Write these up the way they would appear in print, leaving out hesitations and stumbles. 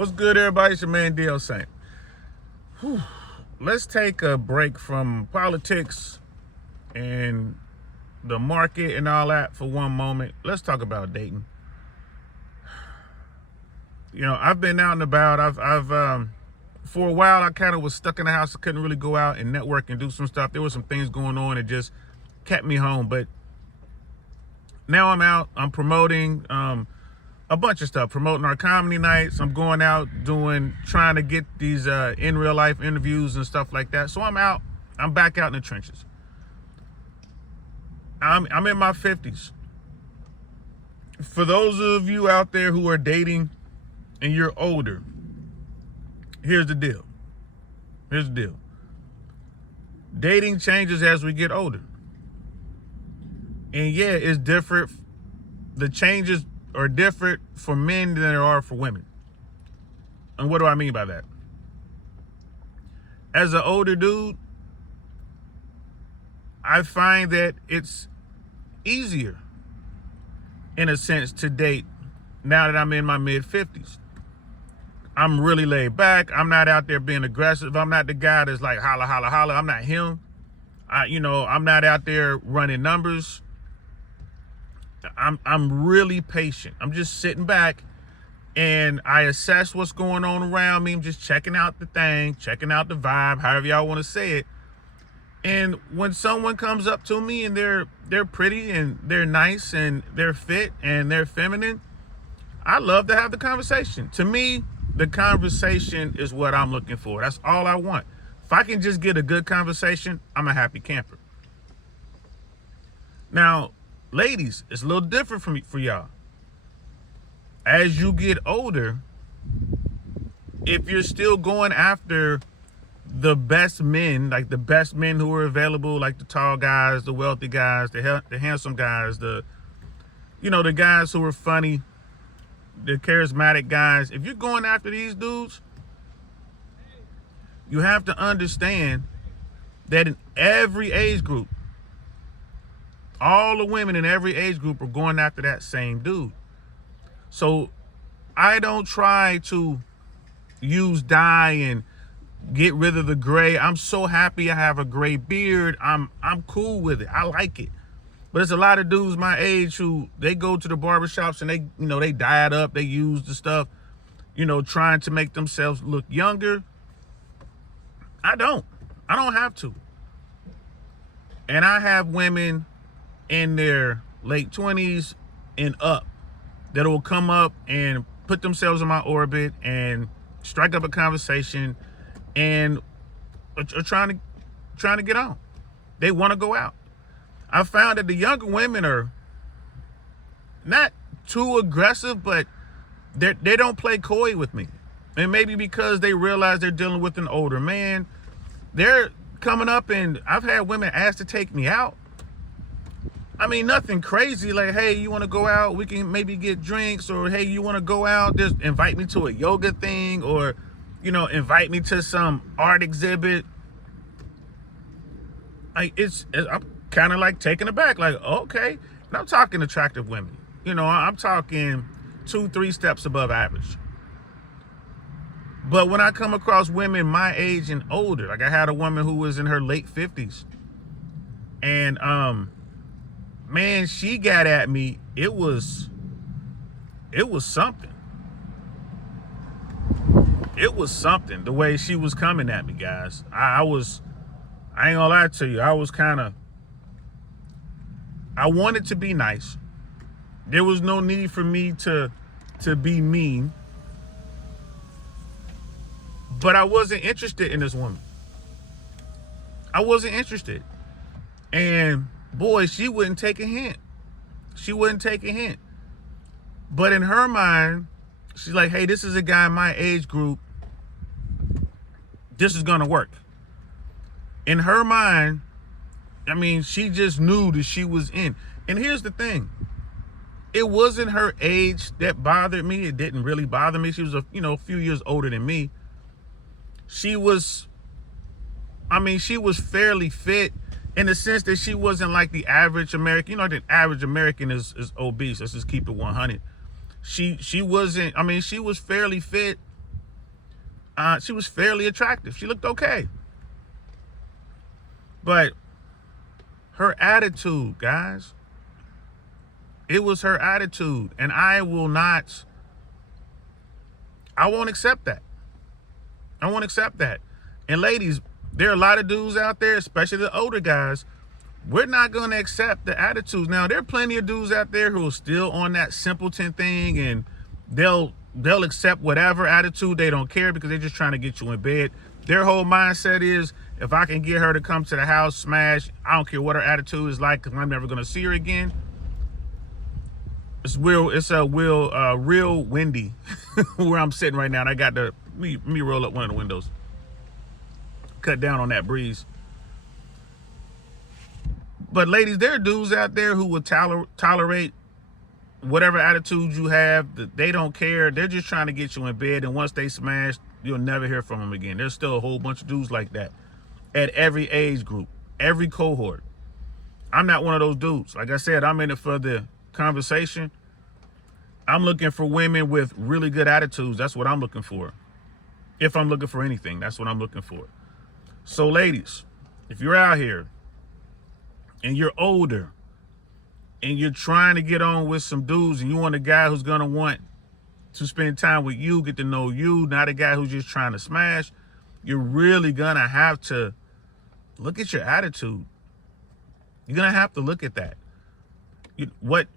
What's good, everybody? It's your man, D.L. Saint. Let's take a break from politics and the market and all that for one moment. Let's talk about dating. You know, I've been out and about. I've for a while, I kind of was stuck in the house. I couldn't really go out and network and do some stuff. There were some things going on that just kept me home. But now I'm out. I'm promoting a bunch of stuff, promoting our comedy nights. I'm going out trying to get these in real life interviews and stuff like that. So I'm out. I'm back out in the trenches. I'm in my 50s. For those of you out there who are dating and you're older, here's the deal. Dating changes as we get older. And yeah, it's different. The changes are different for men than there are for women. And what do I mean by that? As an older dude, I find that it's easier, in a sense, to date now that I'm in my mid-50s. I'm really laid back. I'm not out there being aggressive. I'm not the guy that's like holla, holla, holla. I'm not him. I'm not out there running numbers. I'm really patient. I'm just sitting back and I assess what's going on around me. I'm just checking out the thing, checking out the vibe, however y'all want to say it. And when someone comes up to me and they're pretty and they're nice and they're fit and they're feminine, I love to have the conversation. To me, the conversation is what I'm looking for. That's all I want. If I can just get a good conversation, I'm a happy camper. Now, ladies, it's a little different for y'all. As you get older, if you're still going after the best men, like the best men who are available, like the tall guys, the wealthy guys, the handsome guys, the guys who are funny, the charismatic guys, if you're going after these dudes, you have to understand that in every age group, all the women in every age group are going after that same dude. So I don't try to use dye and get rid of the gray. I'm so happy I have a gray beard. I'm cool with it. I like it. But there's a lot of dudes my age who they go to the barbershops and they dye it up. They use the stuff, trying to make themselves look younger. I don't have to. And I have women in their late 20s and up that will come up and put themselves in my orbit and strike up a conversation and are trying to get on. They want to go out. I found that the younger women are not too aggressive, but they don't play coy with me. And maybe because they realize they're dealing with an older man, they're coming up and I've had women ask to take me out. I mean, nothing crazy like, hey, you want to go out? We can maybe get drinks, or hey, you want to go out? Just invite me to a yoga thing, or, invite me to some art exhibit. Like I'm kind of like taken aback, like, okay. And I'm talking attractive women. I'm talking 2-3 steps above average. But when I come across women my age and older, like I had a woman who was in her late 50s, and man, she got at me. It was something. It was something the way she was coming at me, guys. I ain't gonna lie to you. I wanted to be nice. There was no need for me to be mean. But I wasn't interested in this woman. I wasn't interested. And boy, she wouldn't take a hint. But in her mind, she's like, hey, this is a guy in my age group. This is gonna work. In her mind, I mean, she just knew that she was in. And here's the thing. It wasn't her age that bothered me. It didn't really bother me. She was a few years older than me. She was fairly fit in the sense that she wasn't like the average American. The average American is obese. Let's just keep it 100. She wasn't, she was fairly fit. She was fairly attractive. She looked okay. But her attitude, guys, it was her attitude. And I won't accept that. I won't accept that. And ladies, there are a lot of dudes out there, especially the older guys. We're not going to accept the attitudes. Now, there are plenty of dudes out there who are still on that simpleton thing, and they'll accept whatever attitude. They don't care because they're just trying to get you in bed. Their whole mindset is, if I can get her to come to the house, smash, I don't care what her attitude is like because I'm never going to see her again. It's real windy where I'm sitting right now. And I got let me roll up one of the windows. Cut down on that breeze. But ladies, there are dudes out there who will tolerate whatever attitude you have. They don't care. They're just trying to get you in bed. And once they smash, you'll never hear from them again. There's still a whole bunch of dudes like that at every age group, every cohort. I'm not one of those dudes. Like I said, I'm in it for the conversation. I'm looking for women with really good attitudes. That's what I'm looking for. If I'm looking for anything, that's what I'm looking for. So ladies, if you're out here and you're older and you're trying to get on with some dudes and you want a guy who's going to want to spend time with you, get to know you, not a guy who's just trying to smash, you're really going to have to look at your attitude. You're going to have to look at that. Look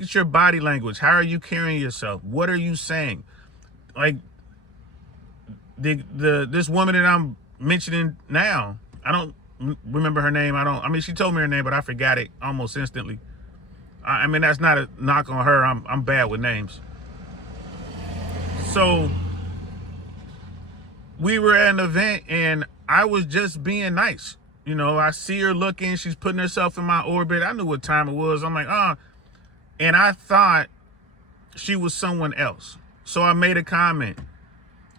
at your body language. How are you carrying yourself? What are you saying? Like this woman that I'm mentioning now, I don't remember her name. She told me her name, but I forgot it almost instantly. I mean, that's not a knock on her. I'm bad with names. So we were at an event and I was just being nice. I see her looking, she's putting herself in my orbit. I knew what time it was. I'm like, and I thought she was someone else. So I made a comment,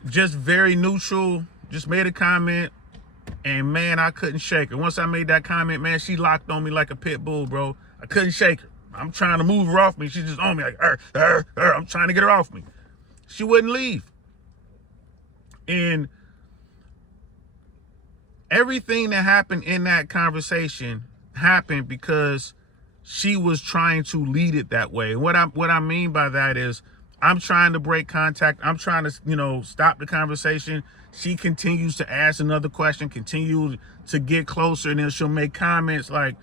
just very neutral, just made a comment. And man, I couldn't shake her. Once I made that comment, man, she locked on me like a pit bull, bro. I couldn't shake her. I'm trying to move her off me. She's just on me like, I'm trying to get her off me. She wouldn't leave. And everything that happened in that conversation happened because she was trying to lead it that way. And what I mean by that is I'm trying to break contact. I'm trying to, stop the conversation. She continues to ask another question, continue to get closer, and then she'll make comments like,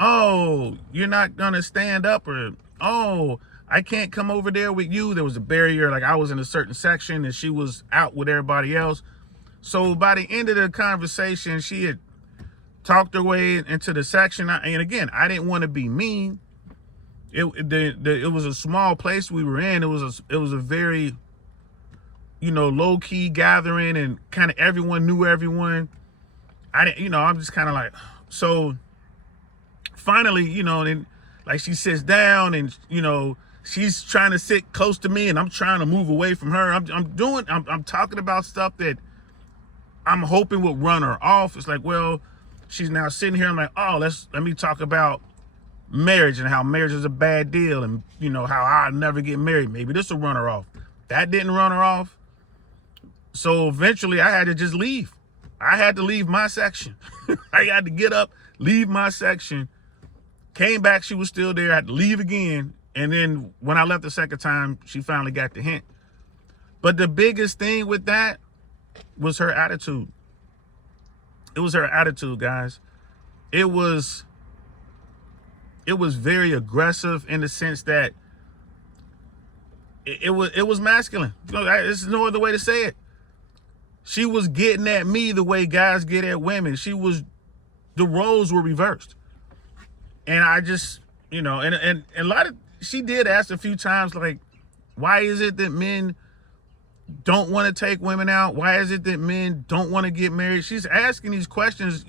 oh, you're not going to stand up, or, oh, I can't come over there with you. There was a barrier. Like I was in a certain section and she was out with everybody else. So by the end of the conversation, she had talked her way into the section. And again, I didn't want to be mean. It was a small place we were in. It was a very, low key gathering, and kind of everyone knew everyone. I'm just kind of like, so finally, and like she sits down and, she's trying to sit close to me and I'm trying to move away from her. I'm talking about stuff that I'm hoping would run her off. It's like, well, she's now sitting here. I'm like, oh, let me talk about marriage and how marriage is a bad deal, and how I'll never get married. Maybe this will run her off. That didn't run her off. So eventually I had to just leave. I had to leave my section. I had to get up, leave my section. Came back, she was still there. I had to leave again. And then when I left the second time, she finally got the hint. But the biggest thing with that was her attitude. It was her attitude, guys. It was very aggressive in the sense that it was masculine. There's no other way to say it. She was getting at me the way guys get at women. The roles were reversed. And I just, and a lot of, she did ask a few times, like, why is it that men don't want to take women out? Why is it that men don't want to get married? She's asking these questions,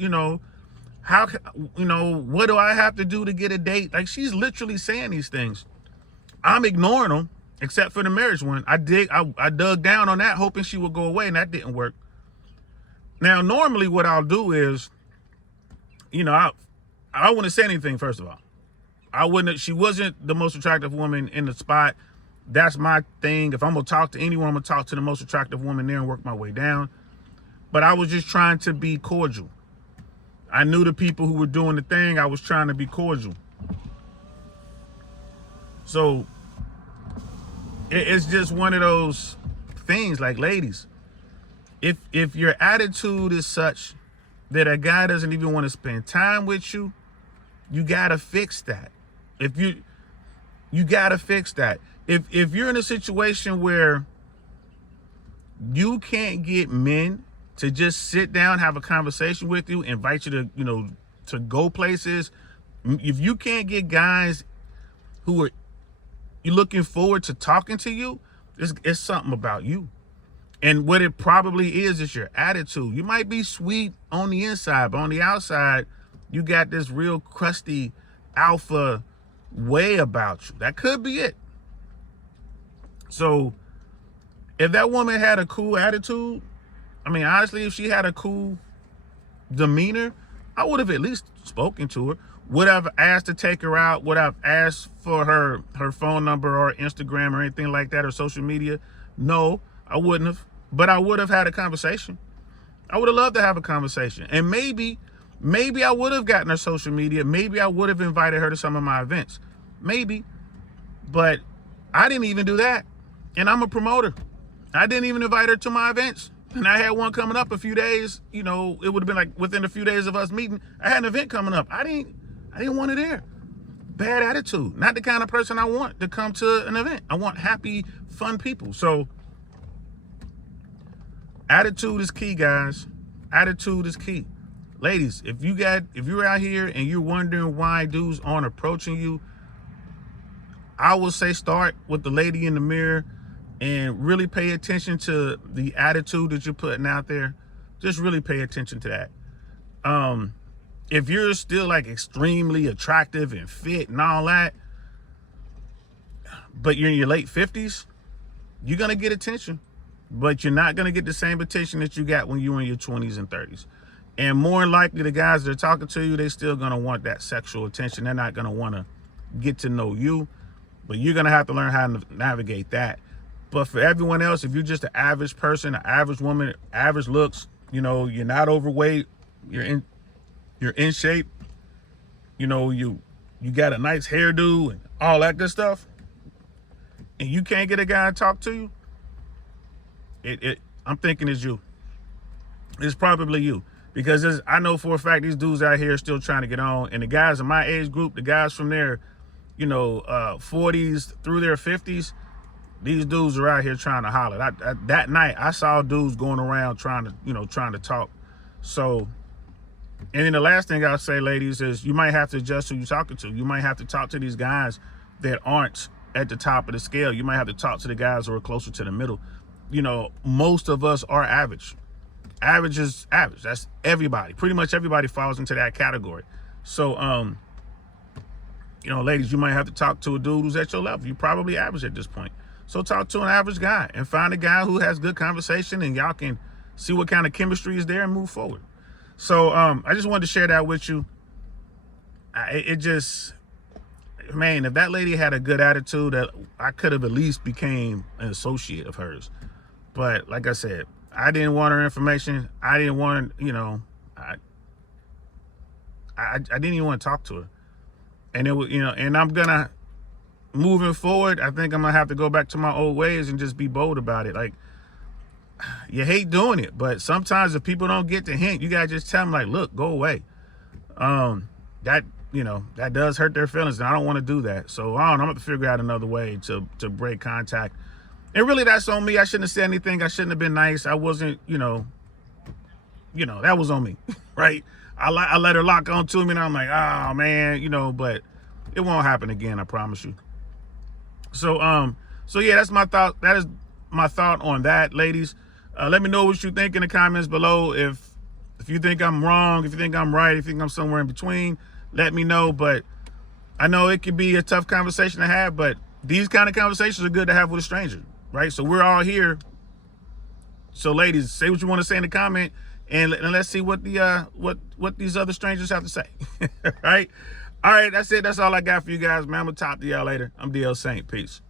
how, what do I have to do to get a date? Like, she's literally saying these things. I'm ignoring them, except for the marriage one. I dug down on that, hoping she would go away, and that didn't work. Now, normally what I'll do is, I wouldn't say anything, first of all. She wasn't the most attractive woman in the spot. That's my thing. If I'm gonna talk to anyone, I'm gonna talk to the most attractive woman there and work my way down. But I was just trying to be cordial. I knew the people who were doing the thing. I was trying to be cordial. So it's just one of those things, like, ladies, if your attitude is such that a guy doesn't even want to spend time with you, you gotta fix that. If you gotta fix that. If you're in a situation where you can't get men to just sit down, have a conversation with you, invite you to, to go places, if you can't get guys who are you looking forward to talking to you, it's something about you. And what it probably is your attitude. You might be sweet on the inside, but on the outside, you got this real crusty alpha way about you. That could be it. So if that woman had a cool attitude, I mean, honestly, if she had a cool demeanor, I would have at least spoken to her. Would I've asked to take her out? Would I've asked for her phone number or Instagram or anything like that, or social media? No, I wouldn't have. But I would have had a conversation. I would have loved to have a conversation. And maybe I would have gotten her social media. Maybe I would have invited her to some of my events. Maybe. But I didn't even do that. And I'm a promoter. I didn't even invite her to my events. And I had one coming up a few days. It would have been like within a few days of us meeting. I had an event coming up. I didn't want her there. Bad attitude. Not the kind of person I want to come to an event. I want happy, fun people. So attitude is key, guys. Attitude is key. Ladies, if you're out here and you're wondering why dudes aren't approaching you, I will say start with the lady in the mirror and really pay attention to the attitude that you're putting out there. Just really pay attention to that. If you're still like extremely attractive and fit and all that, but you're in your late 50s, you're going to get attention, but you're not going to get the same attention that you got when you were in your 20s and 30s. And more likely the guys that are talking to you, they still going to want that sexual attention. They're not going to want to get to know you, but you're going to have to learn how to navigate that. But for everyone else, if you're just an average person, an average woman, average looks, you're not overweight, you're in shape, you got a nice hairdo and all that good stuff, and you can't get a guy to talk to you, I'm thinking it's you. It's probably you. Because I know for a fact these dudes out here are still trying to get on, and the guys in my age group, the guys from their, 40s through their 50s, these dudes are out here trying to holler. That night, I saw dudes going around trying to talk. So, and then the last thing I'll say, ladies, is you might have to adjust who you're talking to. You might have to talk to these guys that aren't at the top of the scale. You might have to talk to the guys who are closer to the middle. Most of us are average. Average is average. That's everybody. Pretty much everybody falls into that category. So, ladies, you might have to talk to a dude who's at your level. You're probably average at this point. So talk to an average guy and find a guy who has good conversation, and y'all can see what kind of chemistry is there and move forward. So I just wanted to share that with you. Man, if that lady had a good attitude, that I could have at least became an associate of hers. But like I said, I didn't want her information. I didn't want, I didn't even want to talk to her. And it was, and I'm gonna, moving forward, I think I'm gonna have to go back to my old ways and just be bold about it. Like, you hate doing it, but sometimes if people don't get the hint, you gotta just tell them, like, look, go away. That does hurt their feelings, and I don't want to do that. So I'm gonna have to figure out another way to break contact. And really, that's on me. I shouldn't have said anything. I shouldn't have been nice. I wasn't, that was on me, right? I let her lock on to me, and I'm like, oh man, but it won't happen again. I promise you. So yeah, that's my thought. That is my thought on that, ladies. Let me know what you think in the comments below. If you think I'm wrong, if you think I'm right, if you think I'm somewhere in between, let me know. But I know it can be a tough conversation to have, but these kind of conversations are good to have with a stranger, right? So we're all here. So ladies, say what you want to say in the comment, and let's see what what these other strangers have to say. Right? All right, that's it. That's all I got for you guys, man. I'm gonna talk to y'all later. I'm DL Saint. Peace.